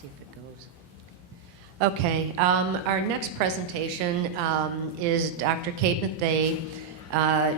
see if it goes. Okay, our next presentation is Dr. Kate Matthay.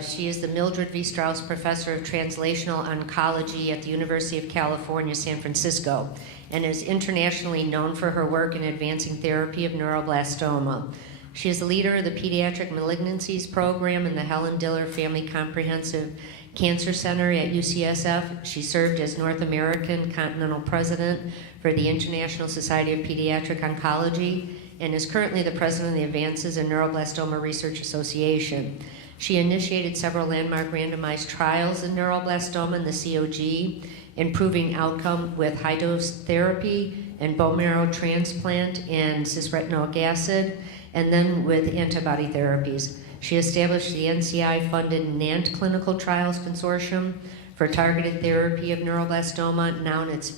She is the Mildred V. Strauss Professor of Translational Oncology at the University of California, San Francisco, and is internationally known for her work in advancing therapy of neuroblastoma. She is the leader of the Pediatric Malignancies Program in the Helen Diller Family Comprehensive Cancer Center at UCSF. She served as North American Continental President for the International Society of Pediatric Oncology and is currently the President of the Advances in Neuroblastoma Research Association. She initiated several landmark randomized trials in neuroblastoma in the COG, improving outcome with high-dose therapy and bone marrow transplant and cisretinoic acid, and then with antibody therapies. She established the NCI-funded NANT Clinical Trials Consortium for targeted therapy of neuroblastoma, now in its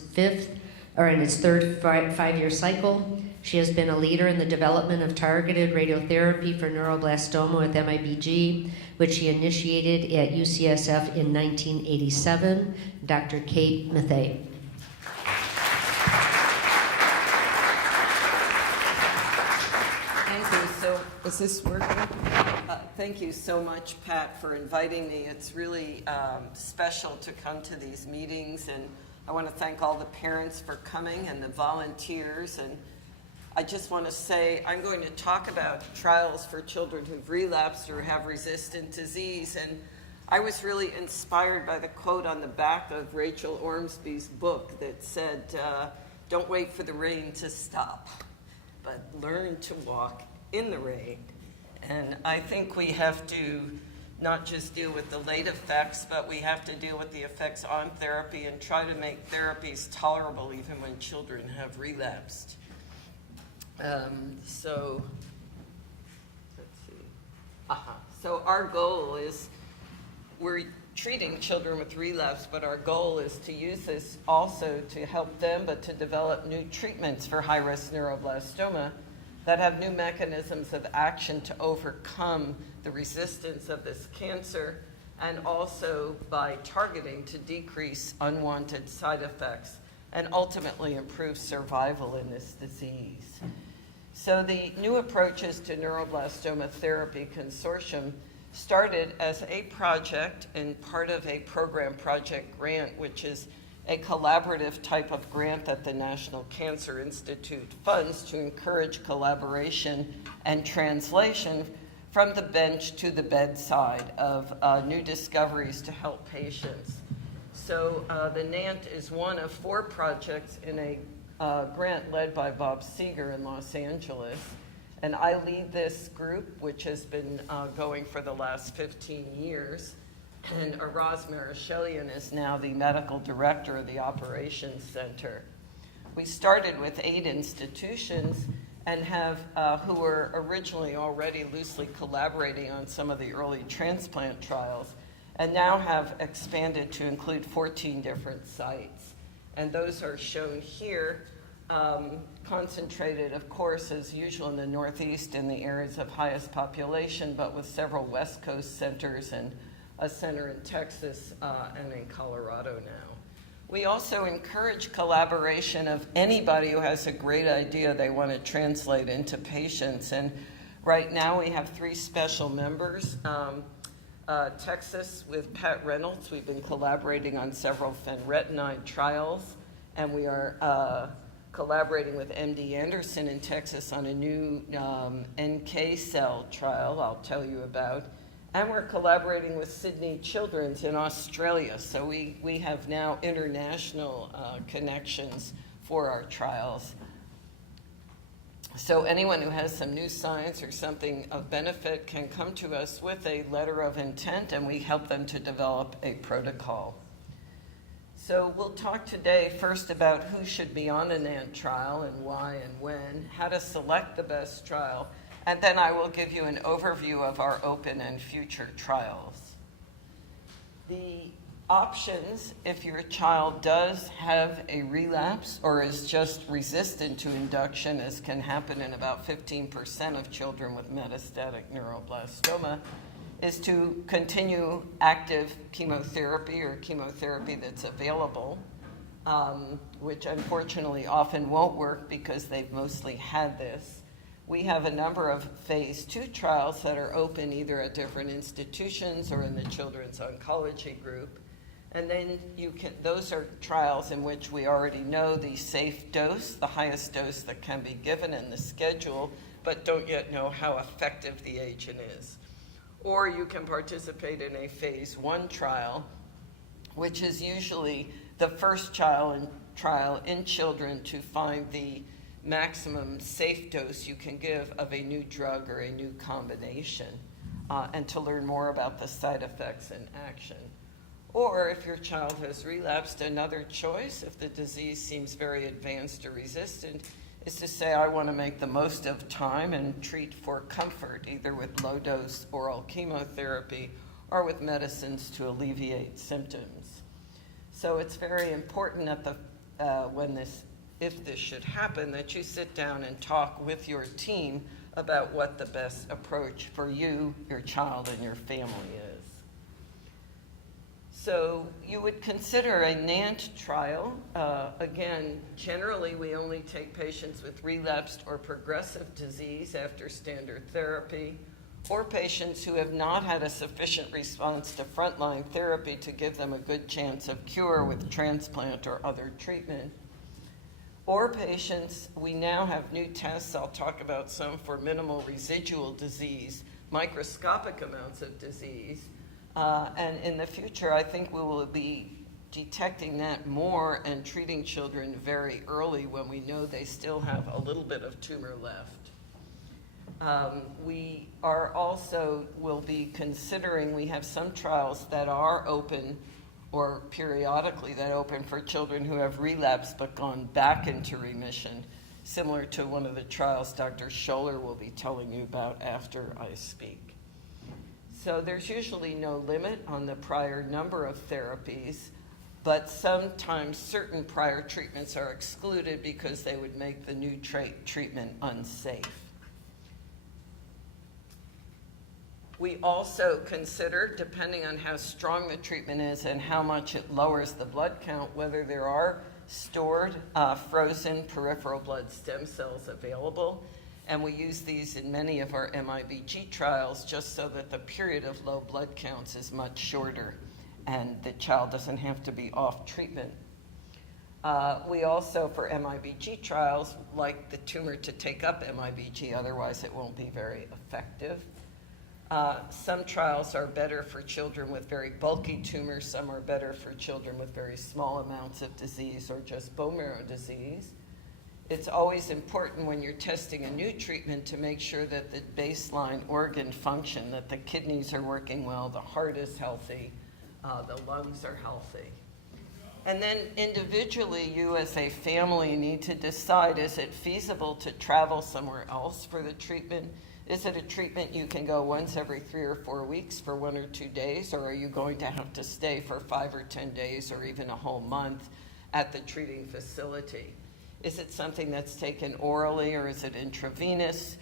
third five-year cycle. She has been a leader in the development of targeted radiotherapy for neuroblastoma with MIBG, which she initiated at UCSF in 1987. Dr. Kate Matthay. Thank you. So, is this working? Thank you so much, Pat, for inviting me. It's really special to come to these meetings, and I want to thank all the parents for coming and the volunteers. And I just want to say I'm going to talk about trials for children who've relapsed or have resistant disease. And I was really inspired by the quote on the back of Rachel Ormsby's book that said, don't wait for the rain to stop, but learn to walk in the rain. And I think we have to not just deal with the late effects, but we have to deal with the effects on therapy and try to make therapies tolerable even when children have relapsed. So our goal is, we're treating children with relapse, but our goal is to use this also to help them, but to develop new treatments for high-risk neuroblastoma that have new mechanisms of action to overcome the resistance of this cancer, and also by targeting to decrease unwanted side effects and ultimately improve survival in this disease. So the New Approaches to Neuroblastoma Therapy Consortium started as a project and part of a program project grant, which is a collaborative type of grant that the National Cancer Institute funds to encourage collaboration and translation from the bench to the bedside of new discoveries to help patients. So the NANT is one of 4 projects in a grant led by Bob Seeger in Los Angeles. And I lead this group, which has been going for the last 15 years. And Araz Marashelian is now the medical director of the operations center. We started with 8 institutions and have who were originally already loosely collaborating on some of the early transplant trials, and now have expanded to include 14 different sites. And those are shown here, concentrated, of course, as usual in the Northeast in the areas of highest population, but with several West Coast centers and a center in Texas and in Colorado now. We also encourage collaboration of anybody who has a great idea they want to translate into patients. And right now we have 3 special members. Texas with Pat Reynolds, we've been collaborating on several fenretinide trials, and we are collaborating with MD Anderson in Texas on a new NK cell trial I'll tell you about. And we're collaborating with Sydney Children's in Australia, so we have now international connections for our trials. So anyone who has some new science or something of benefit can come to us with a letter of intent, and we help them to develop a protocol. So we'll talk today first about who should be on a NANT trial and why and when, how to select the best trial, and then I will give you an overview of our open and future trials. The options, if your child does have a relapse or is just resistant to induction, as can happen in about 15% of children with metastatic neuroblastoma, is to continue active chemotherapy or chemotherapy that's available, which unfortunately often won't work because they've mostly had this. We have a number of phase 2 trials that are open either at different institutions or in the Children's Oncology Group. And then those are trials in which we already know the safe dose, the highest dose that can be given in the schedule, but don't yet know how effective the agent is. Or you can participate in a phase 1 trial, which is usually the first trial in children to find the maximum safe dose you can give of a new drug or a new combination, and to learn more about the side effects and action. Or if your child has relapsed, another choice, if the disease seems very advanced or resistant, is to say, I want to make the most of time and treat for comfort, either with low-dose oral chemotherapy or with medicines to alleviate symptoms. So it's very important at if this should happen, that you sit down and talk with your team about what the best approach for you, your child, and your family is. So you would consider a NANT trial. Again, generally we only take patients with relapsed or progressive disease after standard therapy, or patients who have not had a sufficient response to frontline therapy to give them a good chance of cure with transplant or other treatment. Or patients, we now have new tests, I'll talk about some for minimal residual disease, microscopic amounts of disease, and in the future I think we will be detecting that more and treating children very early when we know they still have a little bit of tumor left. We are also will be considering, we have some trials that are open or periodically that open for children who have relapsed but gone back into remission, similar to one of the trials Dr. Scholler will be telling you about after I speak. So there's usually no limit on the prior number of therapies, but sometimes certain prior treatments are excluded because they would make the new treatment unsafe. We also consider, depending on how strong the treatment is and how much it lowers the blood count, whether there are stored frozen peripheral blood stem cells available. And we use these in many of our MIBG trials just so that the period of low blood counts is much shorter and the child doesn't have to be off treatment. We also, for MIBG trials, like the tumor to take up MIBG, otherwise it won't be very effective. Some trials are better for children with very bulky tumors. Some are better for children with very small amounts of disease or just bone marrow disease. It's always important when you're testing a new treatment to make sure that the baseline organ function, that the kidneys are working well, the heart is healthy, the lungs are healthy. And then individually, you as a family need to decide, is it feasible to travel somewhere else for the treatment? Is it a treatment you can go once every 3 or 4 weeks for 1 or 2 days, or are you going to have to stay for 5 or 10 days or even a whole month at the treating facility? Is it something that's taken orally or is it intravenous?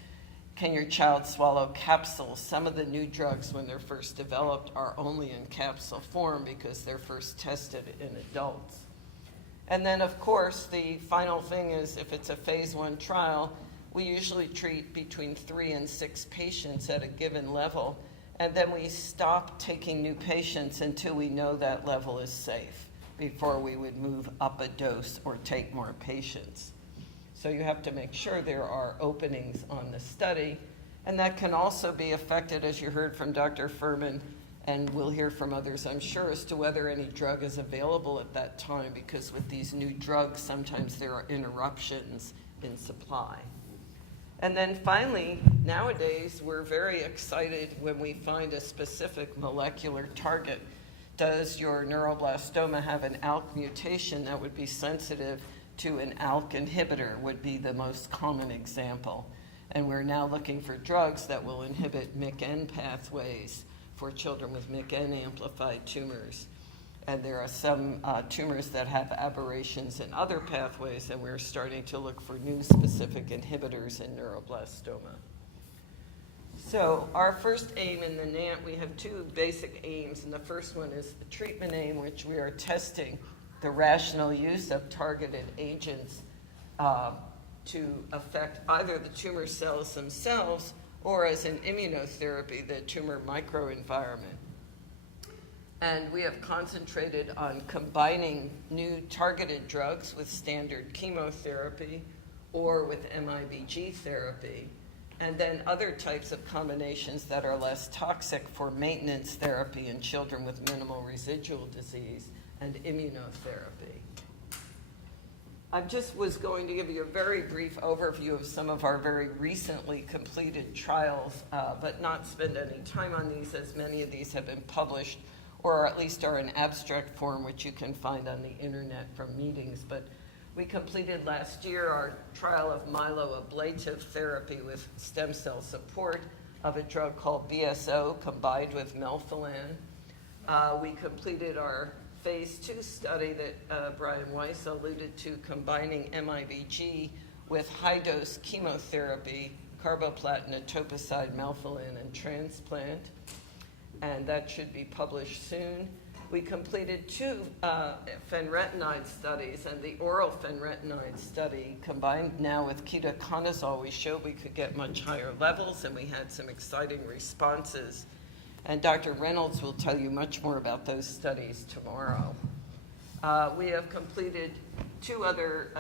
Can your child swallow capsules? Some of the new drugs, when they're first developed, are only in capsule form because they're first tested in adults. And then, of course, the final thing is, if it's a phase 1 trial, we usually treat between 3 and 6 patients at a given level, and then we stop taking new patients until we know that level is safe before we would move up a dose or take more patients. So you have to make sure there are openings on the study, and that can also be affected, as you heard from Dr. Furman, and we'll hear from others, I'm sure, as to whether any drug is available at that time, because with these new drugs, sometimes there are interruptions in supply. And then finally, nowadays, we're very excited when we find a specific molecular target. Does your neuroblastoma have an ALK mutation that would be sensitive to an ALK inhibitor, would be the most common example. And we're now looking for drugs that will inhibit MYC-N pathways for children with MYC-N amplified tumors. And there are some tumors that have aberrations in other pathways, and we're starting to look for new specific inhibitors in neuroblastoma. So our first aim in the NANT, we have 2 basic aims, and the first one is the treatment aim, which we are testing the rational use of targeted agents to affect either the tumor cells themselves or as an immunotherapy, the tumor microenvironment. And we have concentrated on combining new targeted drugs with standard chemotherapy or with MIBG therapy, and then other types of combinations that are less toxic for maintenance therapy in children with minimal residual disease and immunotherapy. I just was going to give you a very brief overview of some of our very recently completed trials, but not spend any time on these, as many of these have been published or at least are in abstract form, which you can find on the internet from meetings. But we completed last year our trial of myeloablative therapy with stem cell support of a drug called BSO combined with melphalan. We completed our phase 2 study that Brian Weiss alluded to, combining MIBG with high-dose chemotherapy, carboplatin, etoposide, melphalan, and transplant. And that should be published soon. We completed 2 fenretinide studies, and the oral fenretinide study combined now with ketoconazole, we showed we could get much higher levels, and we had some exciting responses. And Dr. Reynolds will tell you much more about those studies tomorrow. We have completed 2 other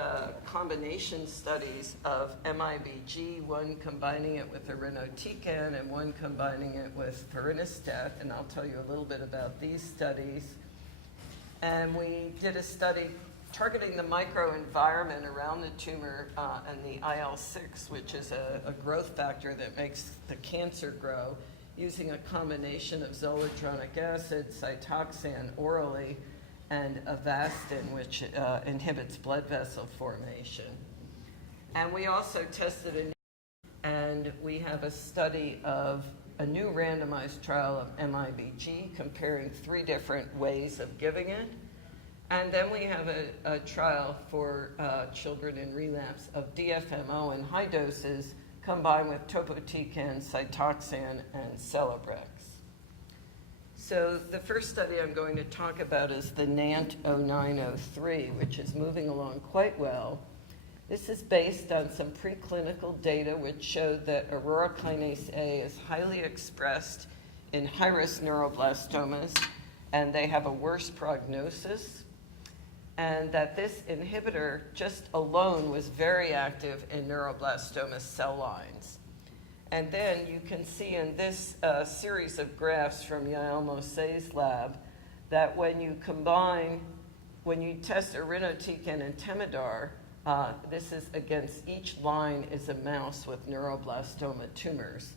combination studies of MIBG, one combining it with irinotecan and one combining it with perinostat, and I'll tell you a little bit about these studies. And we did a study targeting the microenvironment around the tumor and the IL-6, which is a growth factor that makes the cancer grow, using a combination of zoledronic acid, Cytoxan orally, and Avastin, which inhibits blood vessel formation. And we also tested and we have a study of a new randomized trial of MIBG comparing 3 different ways of giving it. And then we have a trial for children in relapse of DFMO in high doses combined with topotecan, Cytoxan, and Celebrex. So the first study I'm going to talk about is the NANT 0903, which is moving along quite well. This is based on some preclinical data which showed that aurora kinase A is highly expressed in high-risk neuroblastomas, and they have a worse prognosis, and that this inhibitor just alone was very active in neuroblastoma cell lines. And then you can see in this series of graphs from Yael Mossei's lab that when you test irinotecan and temodar, this is against each line is a mouse with neuroblastoma tumors.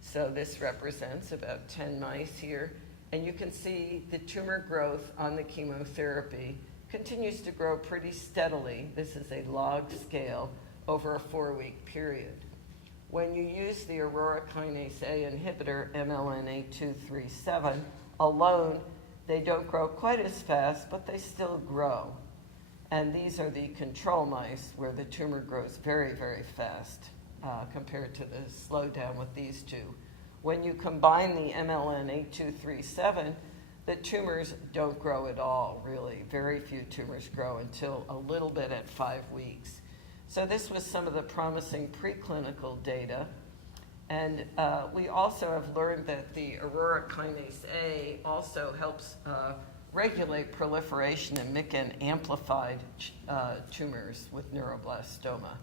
So this represents about 10 mice here. And you can see the tumor growth on the chemotherapy continues to grow pretty steadily. This is a log scale over a 4-week period. When you use the aurora kinase A inhibitor, MLN8237, alone, they don't grow quite as fast, but they still grow. And these are the control mice where the tumor grows very, very fast compared to the slowdown with these 2. When you combine the MLN8237, the tumors don't grow at all, really. Very few tumors grow until a little bit at 5 weeks. So this was some of the promising preclinical data. And we also have learned that the aurora kinase A also helps regulate proliferation in MICN amplified tumors with neuroblastoma.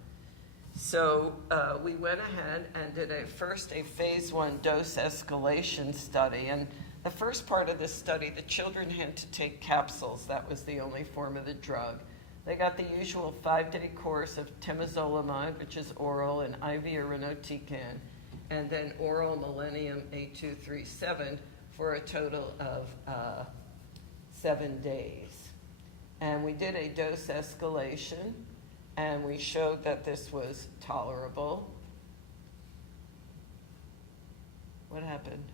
So we went ahead and did a phase 1 dose escalation study. And the first part of this study, the children had to take capsules. That was the only form of the drug. They got the usual 5-day course of temozolomide, which is oral, and IV irinotecan, and then oral Millennium 8237 for a total of 7 days. And we did a dose escalation, and we showed that this was tolerable. What happened?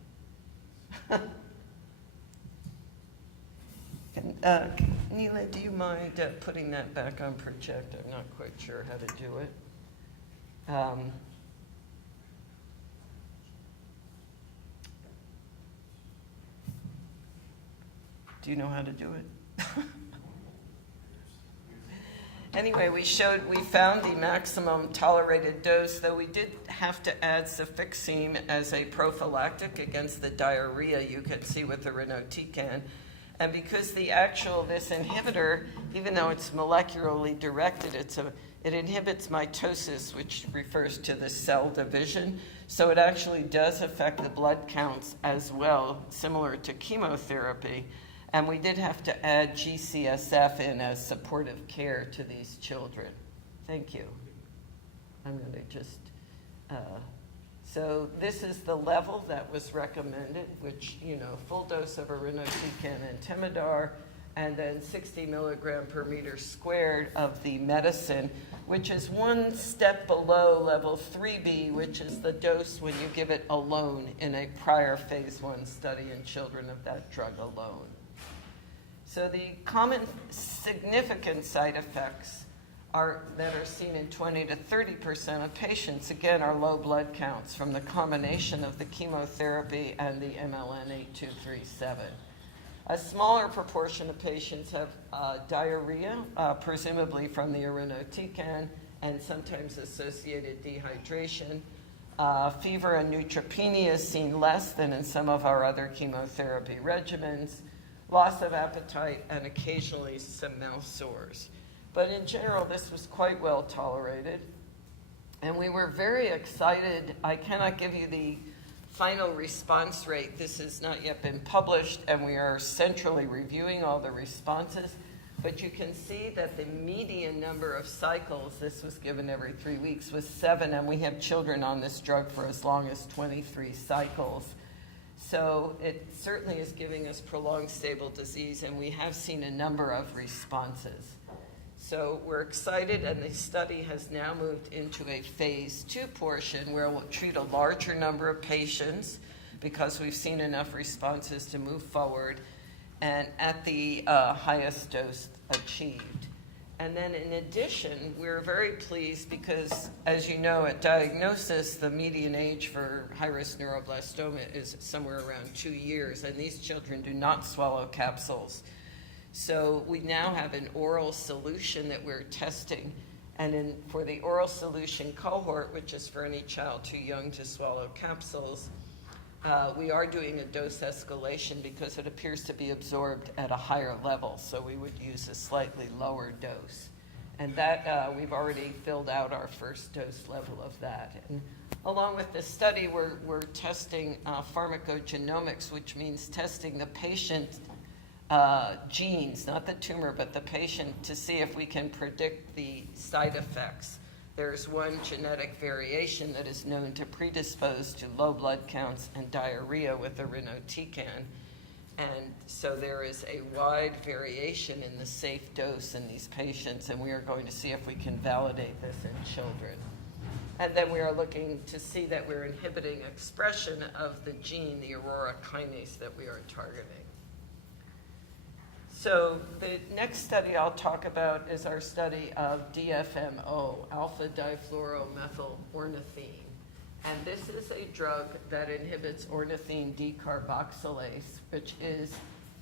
Neela, do you mind putting that back on project? I'm not quite sure how to do it. Do you know how to do it? Anyway, we found the maximum tolerated dose, though we did have to add cefixime as a prophylactic against the diarrhea you could see with the irinotecan. And because this inhibitor, even though it's molecularly directed, it inhibits mitosis, which refers to the cell division. So it actually does affect the blood counts as well, similar to chemotherapy. And we did have to add GCSF in as supportive care to these children. Thank you. I'm going to just, so this is the level that was recommended, which, full dose of irinotecan and Temodar, and then 60 milligram per meter squared of the medicine, which is one step below level 3B, which is the dose when you give it alone in a prior phase 1 study in children of that drug alone. So the common significant side effects that are seen in 20 to 30% of patients, again, are low blood counts from the combination of the chemotherapy and the MLN8237. A smaller proportion of patients have diarrhea, presumably from the irinotecan, and sometimes associated dehydration. Fever and neutropenia is seen less than in some of our other chemotherapy regimens. Loss of appetite, and occasionally some mouth sores. But in general, this was quite well tolerated. And we were very excited. I cannot give you the final response rate. This has not yet been published, and we are centrally reviewing all the responses. But you can see that the median number of cycles, this was given every 3 weeks, was 7, and we have children on this drug for as long as 23 cycles. So it certainly is giving us prolonged stable disease, and we have seen a number of responses. So we're excited, and the study has now moved into a phase 2 portion where we'll treat a larger number of patients because we've seen enough responses to move forward, and at the highest dose achieved. And then in addition, we're very pleased because, as you know, at diagnosis, the median age for high-risk neuroblastoma is somewhere around 2 years, and these children do not swallow capsules. So we now have an oral solution that we're testing, and for the oral solution cohort, which is for any child too young to swallow capsules, we are doing a dose escalation because it appears to be absorbed at a higher level, so we would use a slightly lower dose. And that, we've already filled out our first dose level of that. And along with this study, we're testing pharmacogenomics, which means testing the patient genes, not the tumor, but the patient, to see if we can predict the side effects. There's one genetic variation that is known to predispose to low blood counts and diarrhea with irinotecan. And so there is a wide variation in the safe dose in these patients, and we are going to see if we can validate this in children. And then we are looking to see that we're inhibiting expression of the gene, the aurora kinase, that we are targeting. So the next study I'll talk about is our study of DFMO, alpha difluoromethyl-ornithine. And this is a drug that inhibits ornithine decarboxylase, which is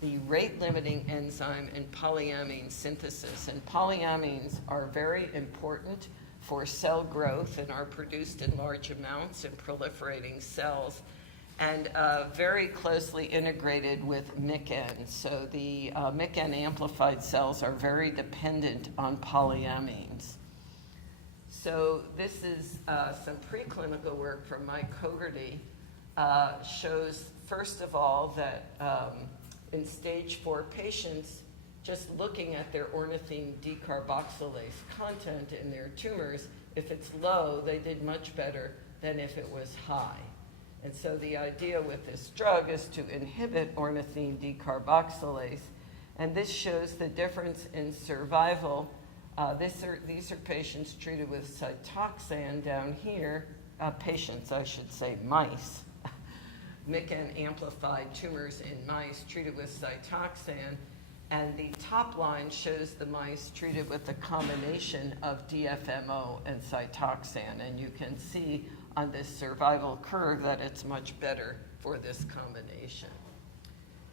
the rate-limiting enzyme in polyamine synthesis. And polyamines are very important for cell growth and are produced in large amounts in proliferating cells, and very closely integrated with MICN. So the MICN amplified cells are very dependent on polyamines. So this is some preclinical work from Mike Cogarty, shows, first of all, that in stage 4 patients, just looking at their ornithine decarboxylase content in their tumors, if it's low, they did much better than if it was high. And so the idea with this drug is to inhibit ornithine decarboxylase. And this shows the difference in survival. These are patients treated with Cytoxan down here. Patients, I should say, mice. MICN amplified tumors in mice treated with Cytoxan. And the top line shows the mice treated with the combination of DFMO and Cytoxan. And you can see on this survival curve that it's much better for this combination.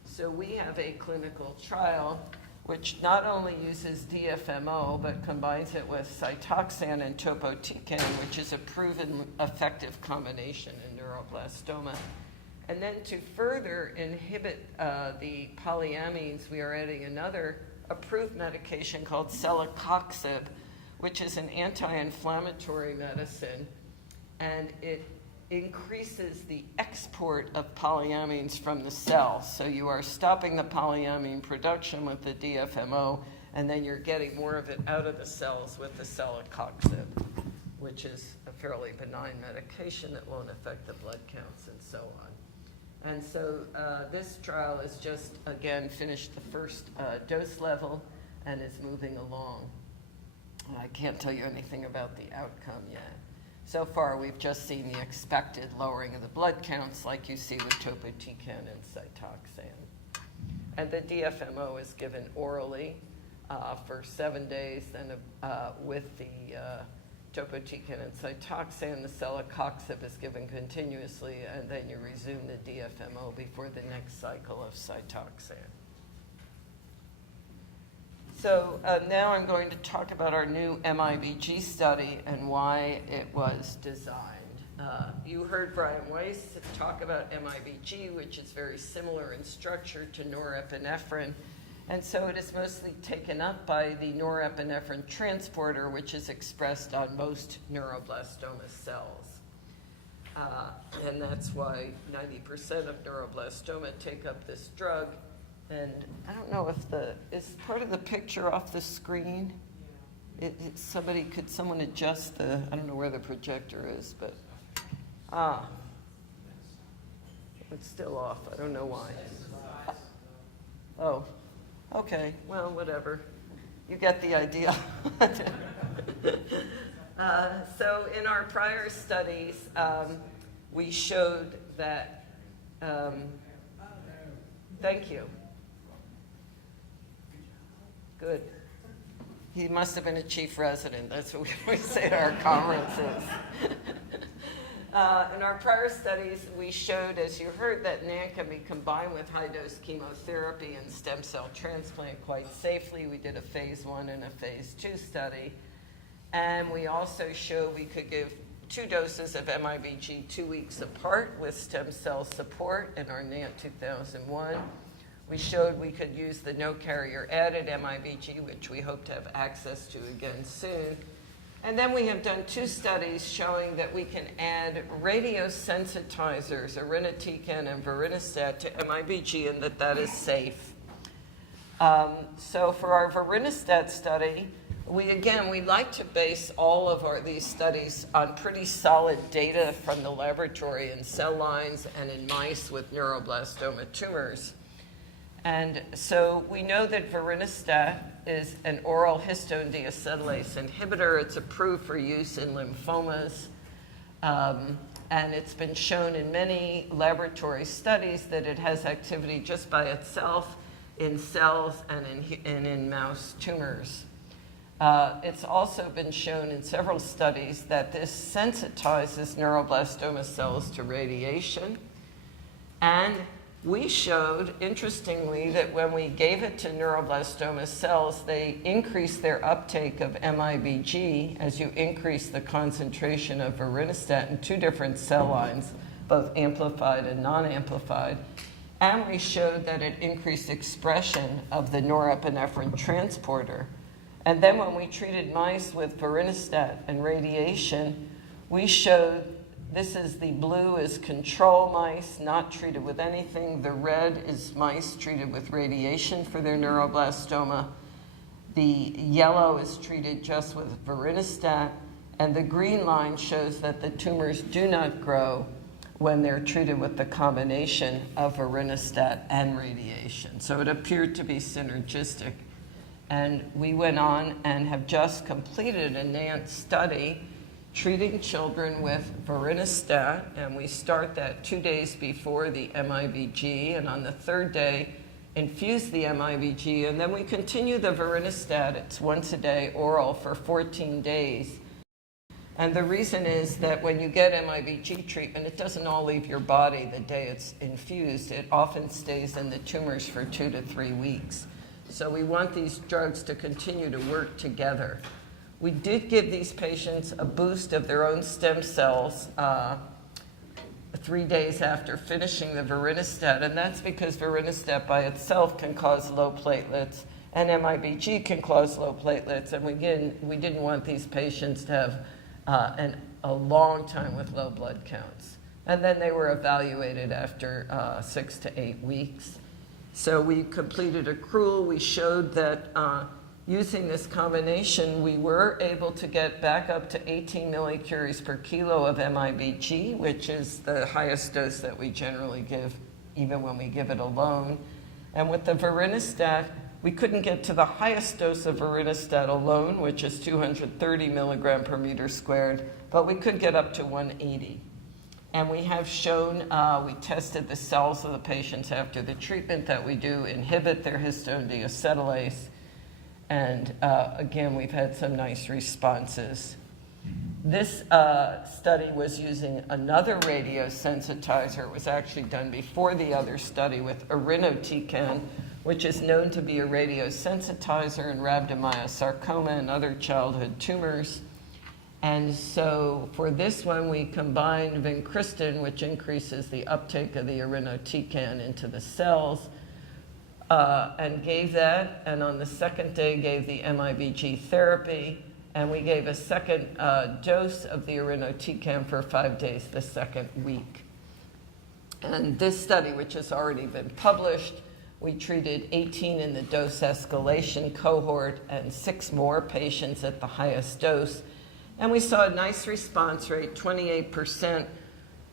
So we have a clinical trial which not only uses DFMO, but combines it with Cytoxan and topotecan, which is a proven effective combination in neuroblastoma. And then to further inhibit the polyamines, we are adding another approved medication called celecoxib, which is an anti-inflammatory medicine, and it increases the export of polyamines from the cell. So you are stopping the polyamine production with the DFMO, and then you're getting more of it out of the cells with the celecoxib, which is a fairly benign medication that won't affect the blood counts and so on. And so this trial has just, again, finished the first dose level and is moving along. I can't tell you anything about the outcome yet. So far, we've just seen the expected lowering of the blood counts like you see with topotecan and Cytoxan. And the DFMO is given orally for 7 days, then with the topotecan and Cytoxan, the celecoxib is given continuously, and then you resume the DFMO before the next cycle of Cytoxan. So now I'm going to talk about our new MIBG study and why it was designed. You heard Brian Weiss talk about MIBG, which is very similar in structure to norepinephrine. And so it is mostly taken up by the norepinephrine transporter, which is expressed on most neuroblastoma cells. And that's why 90% of neuroblastoma take up this drug. And I don't know if is part of the picture off the screen? Could someone adjust I don't know where the projector is, but, it's still off. I don't know why. Oh, okay, well, whatever. You get the idea. So in our prior studies, we showed that, thank you. Good. He must have been a chief resident. That's what we always say at our conferences. In our prior studies, we showed, as you heard, that NANT can be combined with high-dose chemotherapy and stem cell transplant quite safely. We did a phase 1 and a phase 2 study. And we also showed we could give 2 doses of MIBG 2 weeks apart with stem cell support in our NANT 2001. We showed we could use the no-carrier added MIBG, which we hope to have access to again soon. And then we have done 2 studies showing that we can add radiosensitizers, irinotecan and vorinostat, to MIBG, and that is safe. So for our vorinostat study, we like to base all of these studies on pretty solid data from the laboratory in cell lines and in mice with neuroblastoma tumors. And so we know that vorinostat is an oral histone deacetylase inhibitor. It's approved for use in lymphomas. And it's been shown in many laboratory studies that it has activity just by itself in cells and in mouse tumors. It's also been shown in several studies that this sensitizes neuroblastoma cells to radiation. And we showed, interestingly, that when we gave it to neuroblastoma cells, they increased their uptake of MIBG as you increase the concentration of vorinostat in 2 different cell lines, both amplified and non-amplified. And we showed that it increased expression of the norepinephrine transporter. And then when we treated mice with vorinostat and radiation, we showed the blue is control mice, not treated with anything. The red is mice treated with radiation for their neuroblastoma. The yellow is treated just with vorinostat. And the green line shows that the tumors do not grow when they're treated with the combination of vorinostat and radiation. So it appeared to be synergistic. And we went on and have just completed a NANT study treating children with vorinostat, and we start that 2 days before the MIBG, and on the 3rd day, infuse the MIBG, and then we continue the vorinostat. It's once a day oral for 14 days. And the reason is that when you get MIBG treatment, it doesn't all leave your body the day it's infused. It often stays in the tumors for 2 to 3 weeks. So we want these drugs to continue to work together. We did give these patients a boost of their own stem cells 3 days after finishing the vorinostat, and that's because vorinostat by itself can cause low platelets, and MIBG can cause low platelets, and we didn't want these patients to have a long time with low blood counts. And then they were evaluated after 6 to 8 weeks. So we completed accrual. We showed that using this combination, we were able to get back up to 18 millicuries per kilo of MIBG, which is the highest dose that we generally give, even when we give it alone. And with the vorinostat, we couldn't get to the highest dose of vorinostat alone, which is 230 milligram per meter squared, but we could get up to 180. And we have shown, we tested the cells of the patients after the treatment that we do inhibit their histone deacetylase. And again, we've had some nice responses. This study was using another radiosensitizer. It was actually done before the other study with irinotecan, which is known to be a radiosensitizer in rhabdomyosarcoma and other childhood tumors. And so for this one, we combined vincristine, which increases the uptake of the irinotecan into the cells, and gave that, and on the second day gave the MIBG therapy, and we gave a second dose of the irinotecan for 5 days the second week. And this study, which has already been published, we treated 18 in the dose escalation cohort and 6 more patients at the highest dose, and we saw a nice response rate, 28%,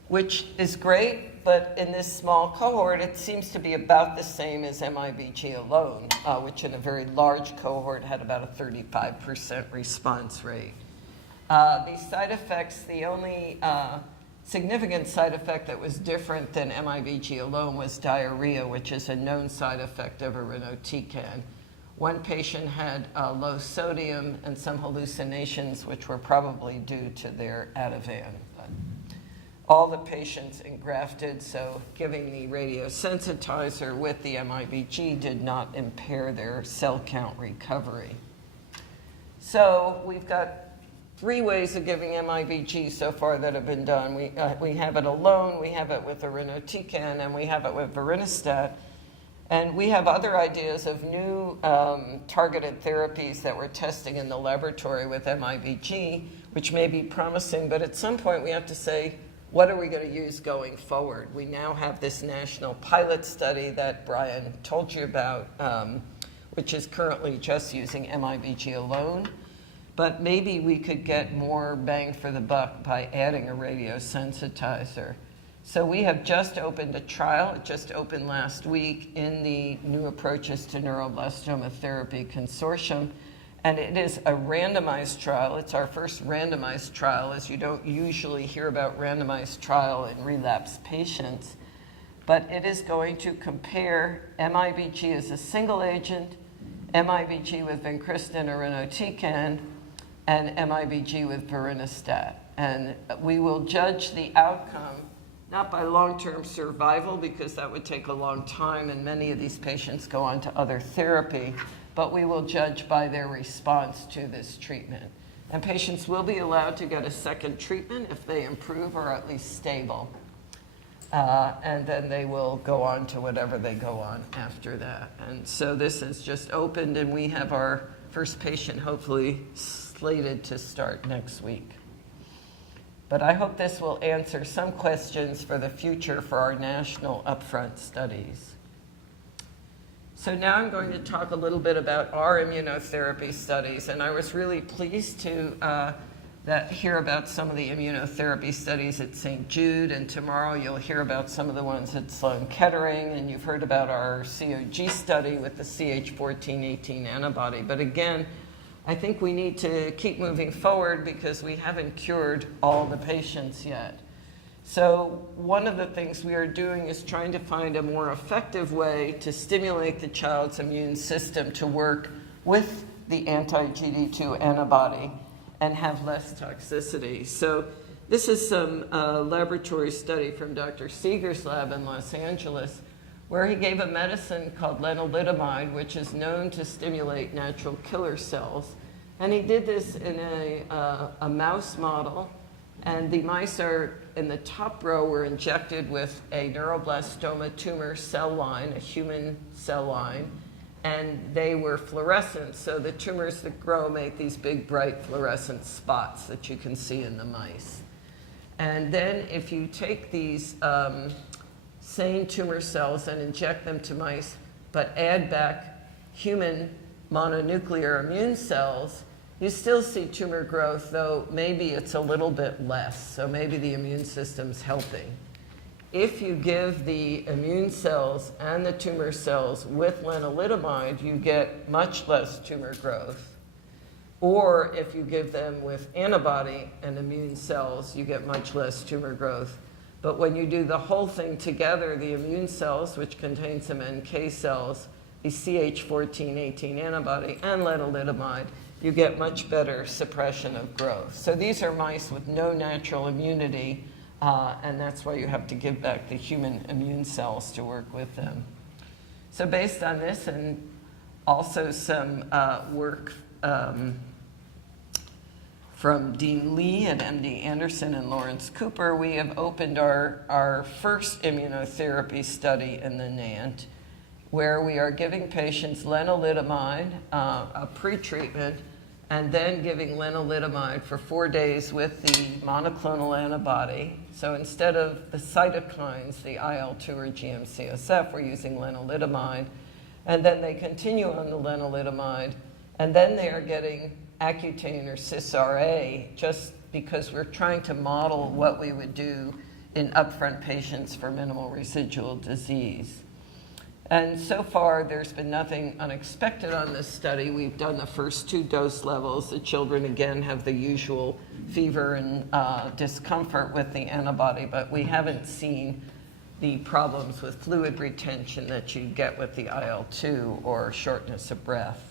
which is great, but in this small cohort, it seems to be about the same as MIBG alone, which in a very large cohort had about a 35% response rate. These side effects, the only significant side effect that was different than MIBG alone was diarrhea, which is a known side effect of irinotecan. One patient had low sodium and some hallucinations, which were probably due to their Ativan. All the patients engrafted, so giving the radiosensitizer with the MIBG did not impair their cell count recovery. So we've got 3 ways of giving MIBG so far that have been done. We have it alone, we have it with irinotecan, and we have it with vorinostat. And we have other ideas of new targeted therapies that we're testing in the laboratory with MIBG, which may be promising, but at some point we have to say, what are we going to use going forward? We now have this national pilot study that Brian told you about, which is currently just using MIBG alone. But maybe we could get more bang for the buck by adding a radiosensitizer. So we have just opened a trial. It just opened last week in the New Approaches to Neuroblastoma Therapy Consortium. And it is a randomized trial. It's our first randomized trial, as you don't usually hear about randomized trial in relapsed patients. But it is going to compare MIBG as a single agent, MIBG with vincristine or irinotecan, and MIBG with vorinostat. And we will judge the outcome not by long-term survival, because that would take a long time, and many of these patients go on to other therapy, but we will judge by their response to this treatment. And patients will be allowed to get a second treatment if they improve or at least stable. And then they will go on to whatever they go on after that. And so this has just opened, and we have our first patient hopefully slated to start next week. But I hope this will answer some questions for the future for our national upfront studies. So now I'm going to talk a little bit about our immunotherapy studies, and I was really pleased to hear about some of the immunotherapy studies at St. Jude, and tomorrow you'll hear about some of the ones at Sloan Kettering, and you've heard about our COG study with the CH1418 antibody. But again, I think we need to keep moving forward because we haven't cured all the patients yet. So one of the things we are doing is trying to find a more effective way to stimulate the child's immune system to work with the anti-GD2 antibody and have less toxicity. So this is some laboratory study from Dr. Seeger's lab in Los Angeles, where he gave a medicine called lenalidomide, which is known to stimulate natural killer cells. And he did this in a mouse model, and the mice are in the top row were injected with a neuroblastoma tumor cell line, a human cell line, and they were fluorescent, so the tumors that grow make these big bright fluorescent spots that you can see in the mice. And then if you take these same tumor cells and inject them to mice, but add back human mononuclear immune cells, you still see tumor growth, though maybe it's a little bit less, so maybe the immune system's helping. If you give the immune cells and the tumor cells with lenalidomide, you get much less tumor growth. Or if you give them with antibody and immune cells, you get much less tumor growth. But when you do the whole thing together, the immune cells, which contain some NK cells, the CH14-18 antibody, and lenalidomide, you get much better suppression of growth. So these are mice with no natural immunity, and that's why you have to give back the human immune cells to work with them. So based on this, and also some work from Dean Lee at MD Anderson and Lawrence Cooper, we have opened our first immunotherapy study in the NANT, where we are giving patients lenalidomide, a pretreatment, and then giving lenalidomide for 4 days with the monoclonal antibody. So instead of the cytokines, the IL-2 or GM-CSF, we're using lenalidomide. And then they continue on the lenalidomide, and then they are getting Accutane or Cis-RA, just because we're trying to model what we would do in upfront patients for minimal residual disease. And so far, there's been nothing unexpected on this study. We've done the first 2 dose levels. The children, again, have the usual fever and discomfort with the antibody, but we haven't seen the problems with fluid retention that you get with the IL-2 or shortness of breath.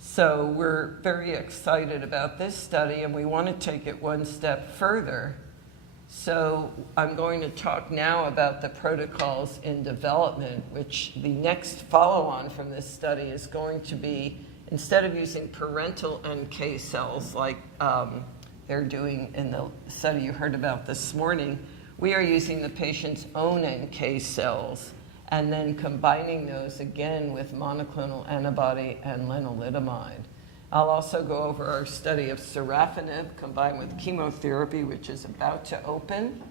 So we're very excited about this study, and we want to take it one step further. So I'm going to talk now about the protocols in development, which the next follow-on from this study is going to be, instead of using parental NK cells like they're doing in the study you heard about this morning, we are using the patient's own NK cells and then combining those again with monoclonal antibody and lenalidomide. I'll also go over our study of sorafenib combined with chemotherapy, which is about to open.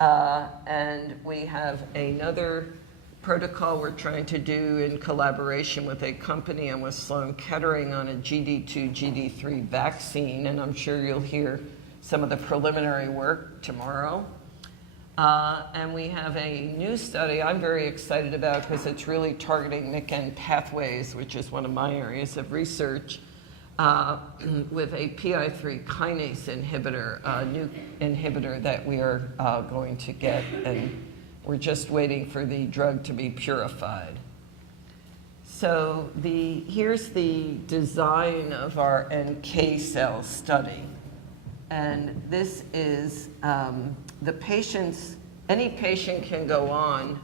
And we have another protocol we're trying to do in collaboration with a company and with Sloan Kettering on a GD2, GD3 vaccine, and I'm sure you'll hear some of the preliminary work tomorrow. And we have a new study I'm very excited about because it's really targeting MYC pathways, which is one of my areas of research, with a PI3 kinase inhibitor, a new inhibitor that we are going to get, and we're just waiting for the drug to be purified. So here's the design of our NK cell study. And this is the patients, any patient can go on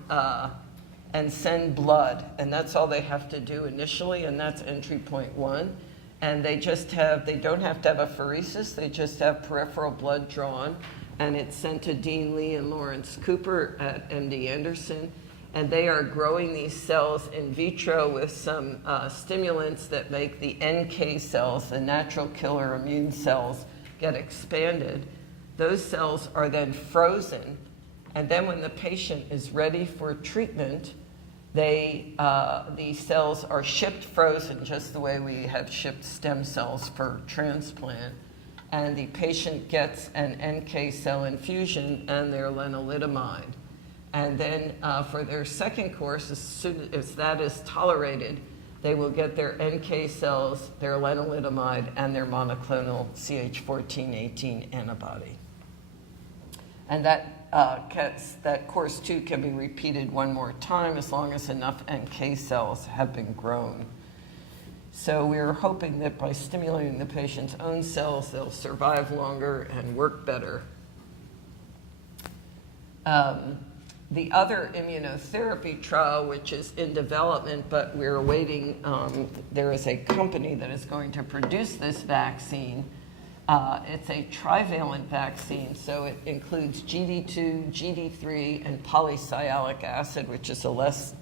and send blood, and that's all they have to do initially, and that's entry point 1. And they don't have to have apheresis, they just have peripheral blood drawn, and it's sent to Dean Lee and Lawrence Cooper at MD Anderson, and they are growing these cells in vitro with some stimulants that make the NK cells, the natural killer immune cells, get expanded. Those cells are then frozen, and then when the patient is ready for treatment, these cells are shipped frozen, just the way we have shipped stem cells for transplant, and the patient gets an NK cell infusion and their lenalidomide. And then for their second course, as soon as that is tolerated, they will get their NK cells, their lenalidomide, and their monoclonal CH14-18 antibody. And that course, too, can be repeated one more time as long as enough NK cells have been grown. So we're hoping that by stimulating the patient's own cells, they'll survive longer and work better. The other immunotherapy trial, which is in development, but we're awaiting, there is a company that is going to produce this vaccine. It's a trivalent vaccine, so it includes GD2, GD3, and polysialic acid, which is a less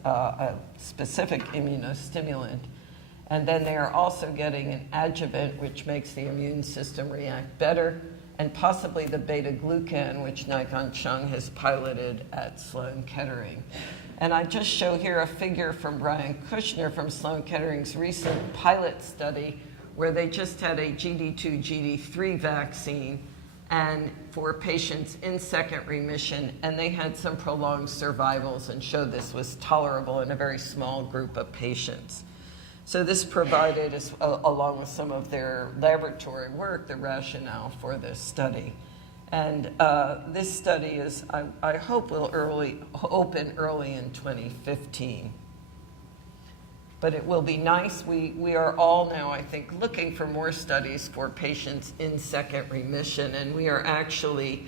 specific immunostimulant. And then they are also getting an adjuvant, which makes the immune system react better, and possibly the beta-glucan, which Nikon Chung has piloted at Sloan Kettering. And I just show here a figure from Brian Kushner from Sloan Kettering's recent pilot study, where they just had a GD2, GD3 vaccine and for patients in second remission, and they had some prolonged survivals and showed this was tolerable in a very small group of patients. So this provided, along with some of their laboratory work, the rationale for this study. And this study is, I hope, will open early in 2015. But it will be nice. We are all now, I think, looking for more studies for patients in second remission, and we are actually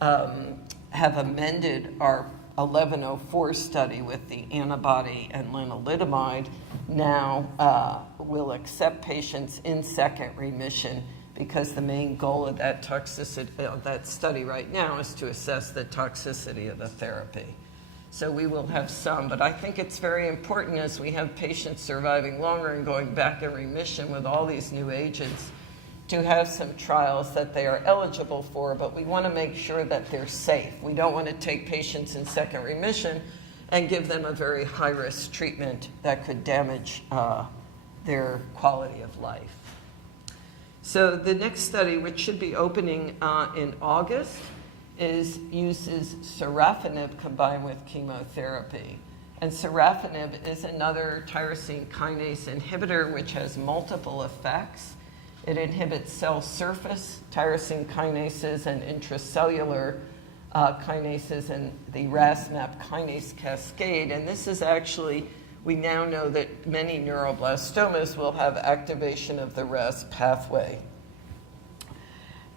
have amended our 1104 study with the antibody and lenalidomide. Now will accept patients in second remission, because the main goal of that toxicity of that study right now is to assess the toxicity of the therapy. So we will have some, but I think it's very important, as we have patients surviving longer and going back in remission with all these new agents, to have some trials that they are eligible for, but we want to make sure that they're safe. We don't want to take patients in second remission and give them a very high-risk treatment that could damage their quality of life. So the next study, which should be opening in August, uses sorafenib combined with chemotherapy. And sorafenib is another tyrosine kinase inhibitor which has multiple effects. It inhibits cell surface tyrosine kinases and intracellular kinases and the RAS-MAP kinase cascade. And this is actually, we now know that many neuroblastomas will have activation of the RAS pathway.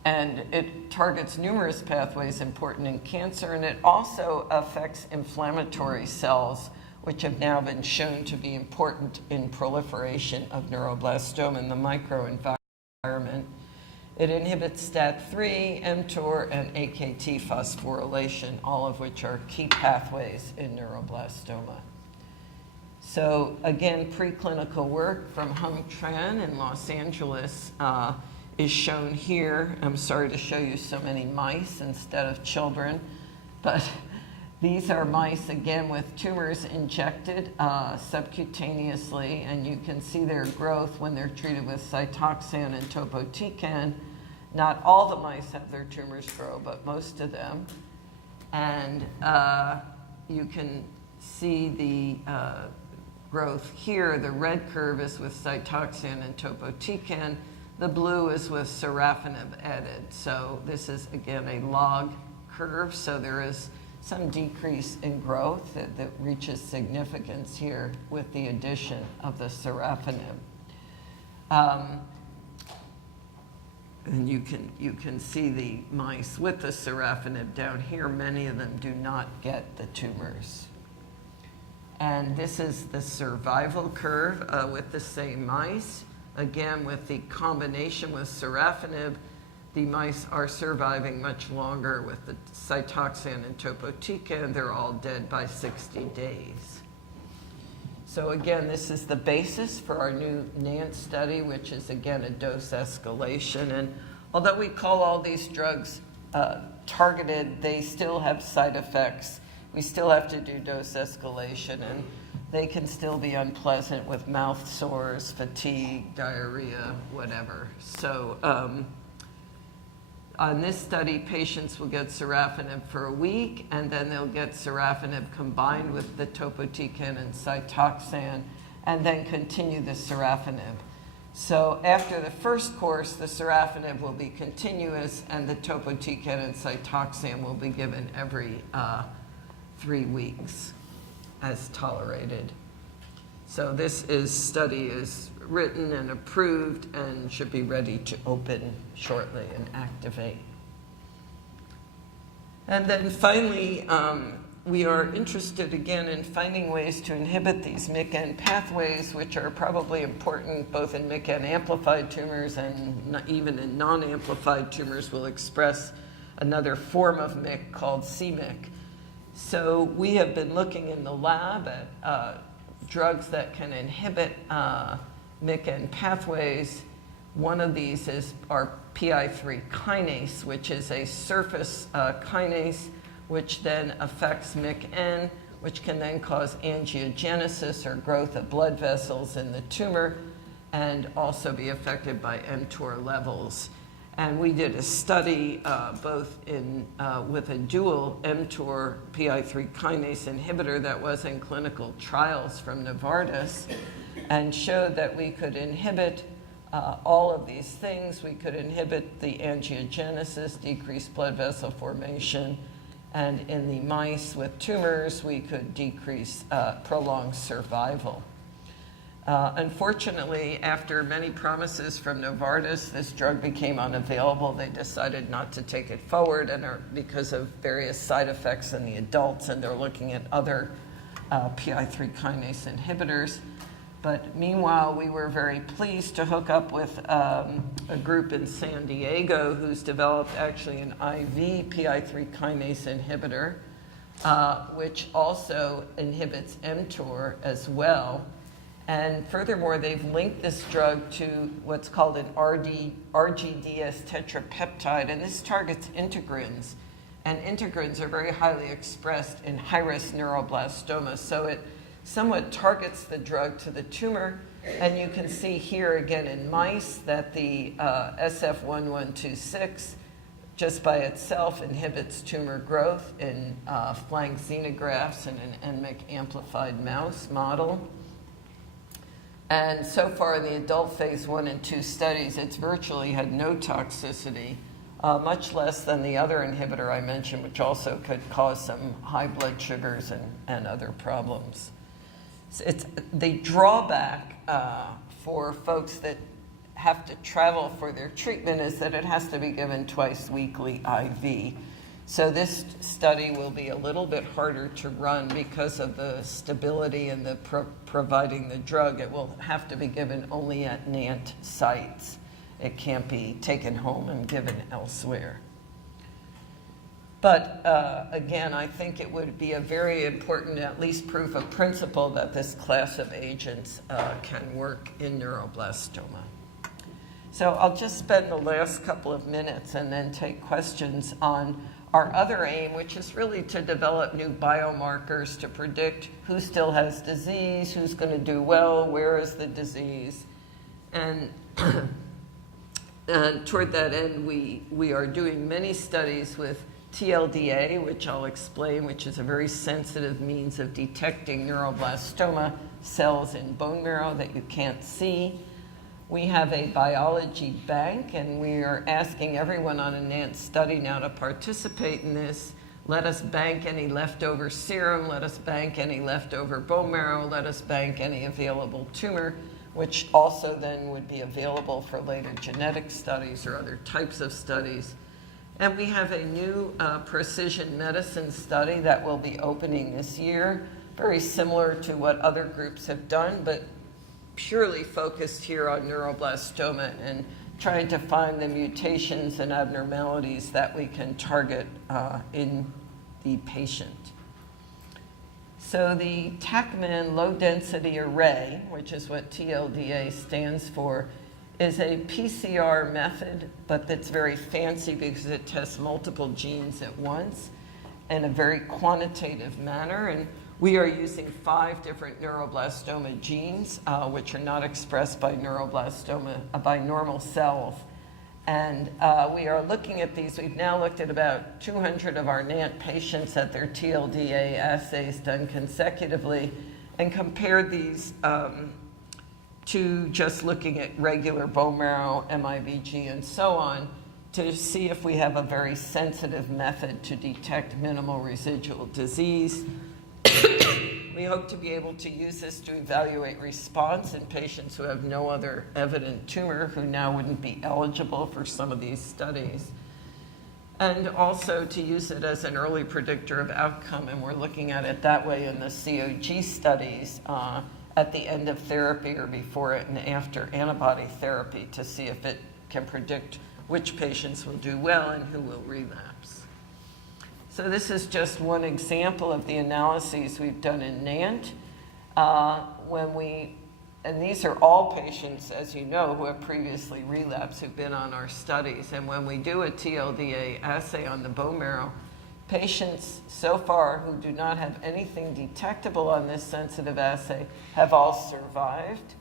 And it targets numerous pathways important in cancer, and it also affects inflammatory cells, which have now been shown to be important in proliferation of neuroblastoma in the microenvironment. It inhibits STAT3, mTOR, and AKT phosphorylation, all of which are key pathways in neuroblastoma. So again, preclinical work from Hung Tran in Los Angeles is shown here. I'm sorry to show you so many mice instead of children, but these are mice, again, with tumors injected subcutaneously, and you can see their growth when they're treated with Cytoxan and topotecan. Not all the mice have their tumors grow, but most of them. And you can see the growth here. The red curve is with Cytoxan and topotecan. The blue is with sorafenib added. So this is, again, a log curve, so there is some decrease in growth that reaches significance here with the addition of the sorafenib. And you can see the mice with the sorafenib down here. Many of them do not get the tumors. And this is the survival curve with the same mice. Again, with the combination with sorafenib, the mice are surviving much longer. With the Cytoxan and topotecan, they're all dead by 60 days. So again, this is the basis for our new NANT study, which is, again, a dose escalation. And although we call all these drugs targeted, they still have side effects. We still have to do dose escalation, and they can still be unpleasant with mouth sores, fatigue, diarrhea, whatever. So on this study, patients will get sorafenib for a week, and then they'll get sorafenib combined with the topotecan and Cytoxan, and then continue the sorafenib. So after the first course, the sorafenib will be continuous, and the topotecan and Cytoxan will be given every 3 weeks as tolerated. So this study is written and approved and should be ready to open shortly and activate. And then finally, we are interested again in finding ways to inhibit these MYC-N pathways, which are probably important both in MYC-N amplified tumors and even in non-amplified tumors will express another form of MYC called c-MYC. So we have been looking in the lab at drugs that can inhibit MYC-N pathways. One of these is our PI3 kinase, which is a surface kinase, which then affects MYC-N, which can then cause angiogenesis or growth of blood vessels in the tumor, and also be affected by mTOR levels. And we did a study both with a dual mTOR PI3 kinase inhibitor that was in clinical trials from Novartis, and showed that we could inhibit all of these things. We could inhibit the angiogenesis, decrease blood vessel formation, and in the mice with tumors, we could decrease prolonged survival. Unfortunately, after many promises from Novartis, this drug became unavailable. They decided not to take it forward because of various side effects in the adults, and they're looking at other PI3 kinase inhibitors. But meanwhile, we were very pleased to hook up with a group in San Diego who's developed actually an IV PI3 kinase inhibitor, which also inhibits mTOR as well. And furthermore, they've linked this drug to what's called an RGDS tetrapeptide, and this targets integrins. And integrins are very highly expressed in high-risk neuroblastoma, so it somewhat targets the drug to the tumor. And you can see here again in mice that the SF1126 just by itself inhibits tumor growth in flank xenografts in an NMIC amplified mouse model. And so far in the adult phase 1 and 2 studies, it's virtually had no toxicity, much less than the other inhibitor I mentioned, which also could cause some high blood sugars and other problems. It's the drawback for folks that have to travel for their treatment is that it has to be given twice weekly IV. So this study will be a little bit harder to run because of the stability and the providing the drug. It will have to be given only at NANT sites. It can't be taken home and given elsewhere. But again, I think it would be a very important, at least proof of principle, that this class of agents can work in neuroblastoma. So I'll just spend the last couple of minutes and then take questions on our other aim, which is really to develop new biomarkers to predict who still has disease, who's going to do well, where is the disease. And toward that end, we are doing many studies with TLDA, which I'll explain, which is a very sensitive means of detecting neuroblastoma cells in bone marrow that you can't see. We have a biology bank, and we are asking everyone on a NANT study now to participate in this. Let us bank any leftover serum, let us bank any leftover bone marrow, let us bank any available tumor, which also then would be available for later genetic studies or other types of studies. And we have a new precision medicine study that will be opening this year, very similar to what other groups have done, but purely focused here on neuroblastoma and trying to find the mutations and abnormalities that we can target in the patient. So the TACMAN low-density array, which is what TLDA stands for, is a PCR method, but that's very fancy because it tests multiple genes at once in a very quantitative manner. And we are using 5 different neuroblastoma genes, which are not expressed by by normal cells. And we are looking at these. We've now looked at about 200 of our NANT patients at their TLDA assays done consecutively and compared these to just looking at regular bone marrow, MIBG, and so on, to see if we have a very sensitive method to detect minimal residual disease. We hope to be able to use this to evaluate response in patients who have no other evident tumor who now wouldn't be eligible for some of these studies. and also to use it as an early predictor of outcome. And we're looking at it that way in the COG studies at the end of therapy or before it and after antibody therapy to see if it can predict which patients will do well and who will relapse. So this is just one example of the analyses we've done in NANT. And these are all patients, as you know, who have previously relapsed, who've been on our studies. And when we do a TLDA assay on the bone marrow, patients so far who do not have anything detectable on this sensitive assay have all survived.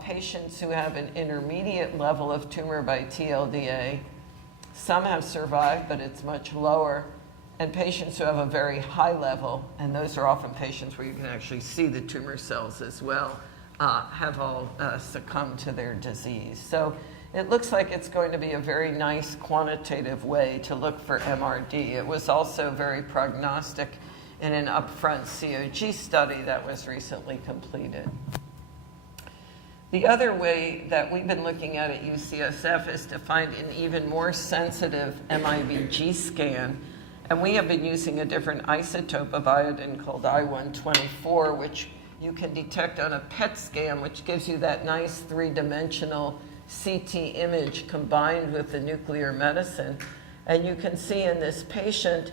Patients who have an intermediate level of tumor by TLDA, some have survived, but it's much lower. And patients who have a very high level, and those are often patients where you can actually see the tumor cells as well, have all succumbed to their disease. So it looks like it's going to be a very nice quantitative way to look for MRD. It was also very prognostic in an upfront COG study that was recently completed. The other way that we've been looking at UCSF is to find an even more sensitive MIBG scan. And we have been using a different isotope of iodine called I-124, which you can detect on a PET scan, which gives you that nice three-dimensional CT image combined with the nuclear medicine. And you can see in this patient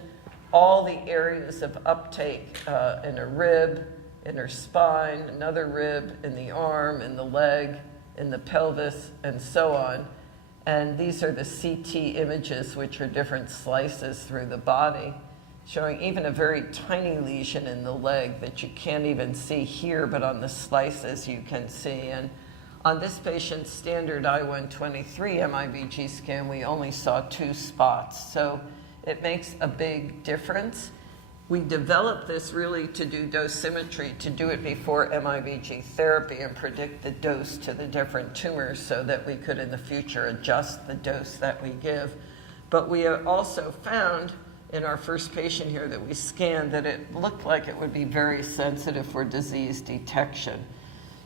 all the areas of uptake in a rib, in her spine, another rib, in the arm, in the leg, in the pelvis, and so on. And these are the CT images, which are different slices through the body, showing even a very tiny lesion in the leg that you can't even see here, but on the slices you can see. And on this patient's standard I-123 MIBG scan, we only saw 2 spots. So it makes a big difference. We developed this really to do dosimetry, to do it before MIBG therapy and predict the dose to the different tumors so that we could in the future adjust the dose that we give. But we have also found in our first patient here that we scanned that it looked like it would be very sensitive for disease detection.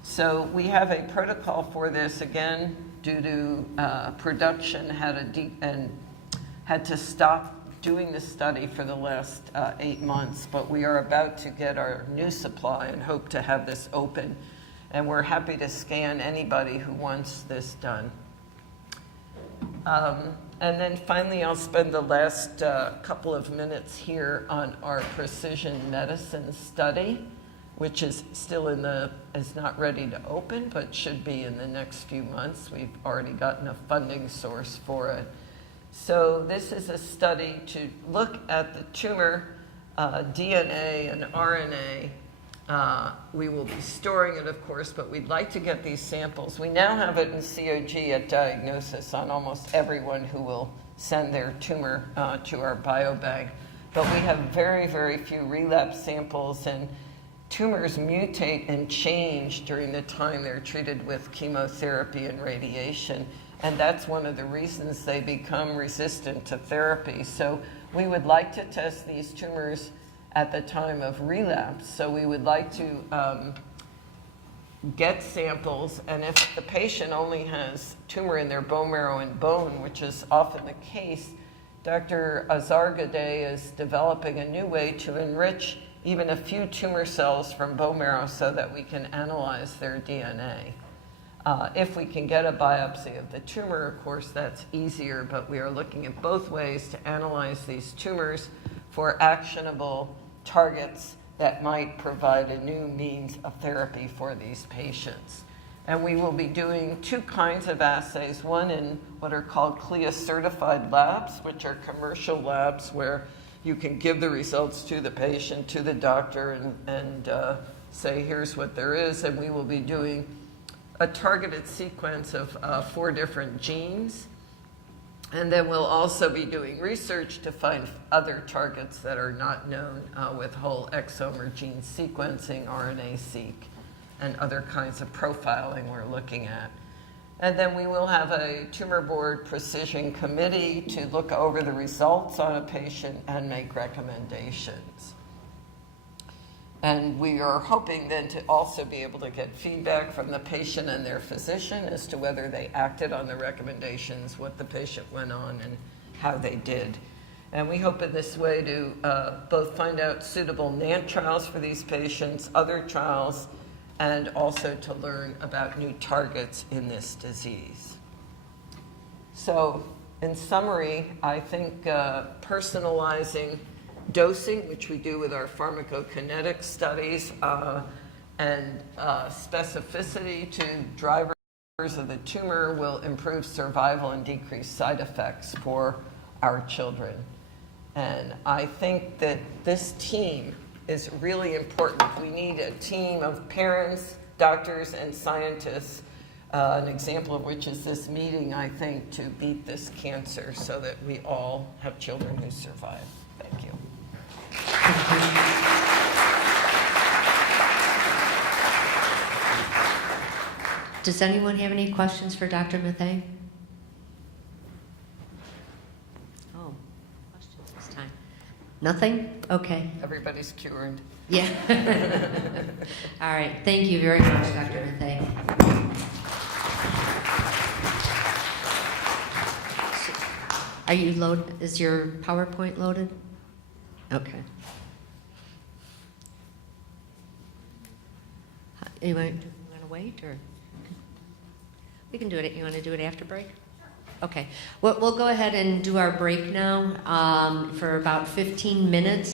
So we have a protocol for this, again, due to production, had to stop doing the study for the last 8 months, but we are about to get our new supply and hope to have this open. And we're happy to scan anybody who wants this done. And then finally, I'll spend the last couple of minutes here on our precision medicine study, which is still is not ready to open, but should be in the next few months. We've already gotten a funding source for it. So this is a study to look at the tumor DNA and RNA. We will be storing it, of course, but we'd like to get these samples. We now have it in COG at diagnosis on almost everyone who will send their tumor to our biobank. But we have very, very few relapse samples, and tumors mutate and change during the time they're treated with chemotherapy and radiation. And that's one of the reasons they become resistant to therapy. So we would like to test these tumors at the time of relapse. So we would like to get samples, and if the patient only has tumor in their bone marrow and bone, which is often the case, Dr. Azargadeh is developing a new way to enrich even a few tumor cells from bone marrow so that we can analyze their DNA. If we can get a biopsy of the tumor, of course, that's easier, but we are looking at both ways to analyze these tumors for actionable targets that might provide a new means of therapy for these patients. And we will be doing 2 kinds of assays, one in what are called CLIA-certified labs, which are commercial labs where you can give the results to the patient, to the doctor, and say, here's what there is, and we will be doing a targeted sequence of 4 different genes. And then we'll also be doing research to find other targets that are not known with whole exome or gene sequencing, RNA-seq, and other kinds of profiling we're looking at. And then we will have a tumor board precision committee to look over the results on a patient and make recommendations. And we are hoping then to also be able to get feedback from the patient and their physician as to whether they acted on the recommendations, what the patient went on, and how they did. And we hope in this way to both find out suitable NANT trials for these patients, other trials, and also to learn about new targets in this disease. So in summary, I think personalizing dosing, which we do with our pharmacokinetic studies, and specificity to drivers of the tumor will improve survival and decrease side effects for our children. And I think that this team is really important. We need a team of parents, doctors, and scientists, an example of which is this meeting, I think, to beat this cancer so that we all have children who survive. Thank you. Does anyone have any questions for Dr. Matthay? Oh, questions this time. Nothing? Okay. Everybody's cured. Yeah. All right. Thank you very much, Dr. Matthay. Are you loaded? Is your PowerPoint loaded? Okay. You want to wait, or we can do it? You want to do it after break? Okay. We'll go ahead and do our break now for about 15 minutes.